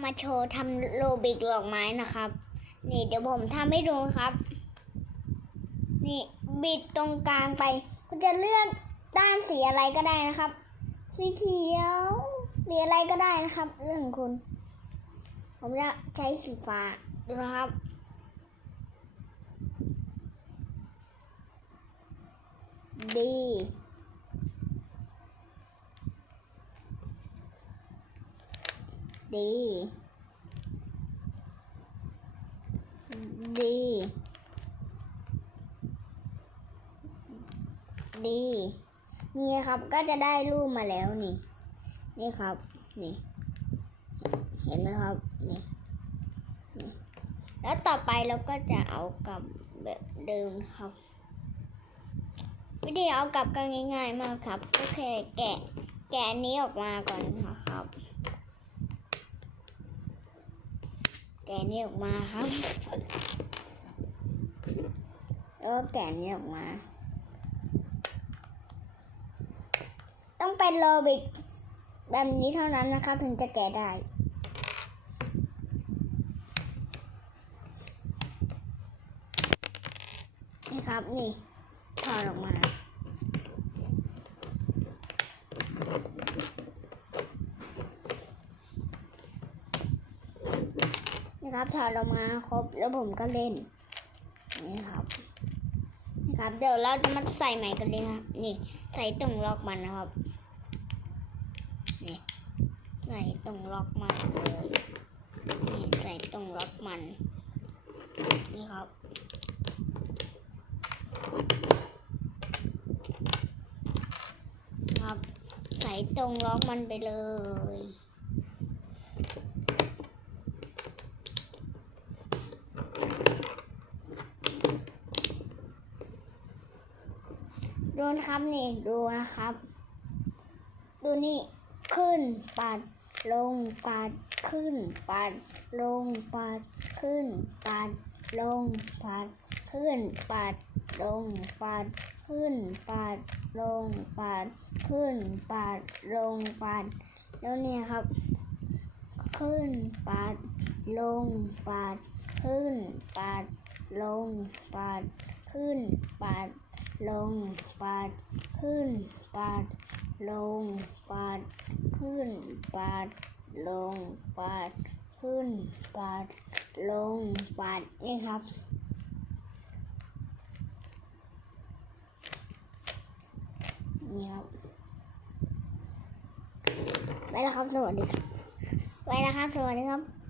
มาโชว์ทำโรบิกดอกไม้นะครับ นี่เดี๋ยวผมทำให้ดูครับ นี่บิดตรงกลางไปคุณจะเลือกด้านสีอะไรก็ได้นะครับ สีเขียวสีอะไรก็ได้นะครับ เรื่องคุณ ผมจะใช้สีฟ้าดูนะครับดี ดีดีดีนี่ครับก็จะได้รูปมาแล้วนี่ นี่ครับนี่เห็นไหมครับนี่นี่แล้วต่อไปเราก็จะเอากลับแบบเดิมครับ วิธีเอากลับก็ง่ายๆมากครับก็แค่แกะแกะนี้ออกมาก่อนนะครับ แกะนี้ออกมาครับ แล้วแกะนี้ออกมา ต้องเป็นโรบิกแบบนี้เท่านั้นนะครับถึงจะแกะได้นี่ครับนี่ถอดออกมา ครับถอดออกมาครบแล้วผมก็เล่น นี่ครับนี่ครับ เดี๋ยวเราจะมาใส่ใหม่กันเลยครับ นี่ใส่ตรงล็อกมันนะครับ นี่ใส่ตรงล็อกมันเลยนี่ใส่ตรงล็อกมัน นี่ครับครับ ใส่ตรงล็อกมันไปเลย ดูนะครับนี่ดูนะครับ ดูนี่ขึ้นปัดลงปัดขึ้นปัดลงปัดขึ้นปัดลงปัดขึ้นปัดลงปัดขึ้นปัดลงปัดขึ้นปัดลงปัดแล้วเนี่ยครับ ขึ้นปัดลงปัดขึ้นปัดลงปัด ขึ้นปัดลงปัดขึ้นปัดลงปัดขึ้นปัดลงปัดขึ้นปัดลงปัดนี่ครับ นี่ครับไปแล้วครับสวัสดีครับไปแล้วครับสวัสดีครับ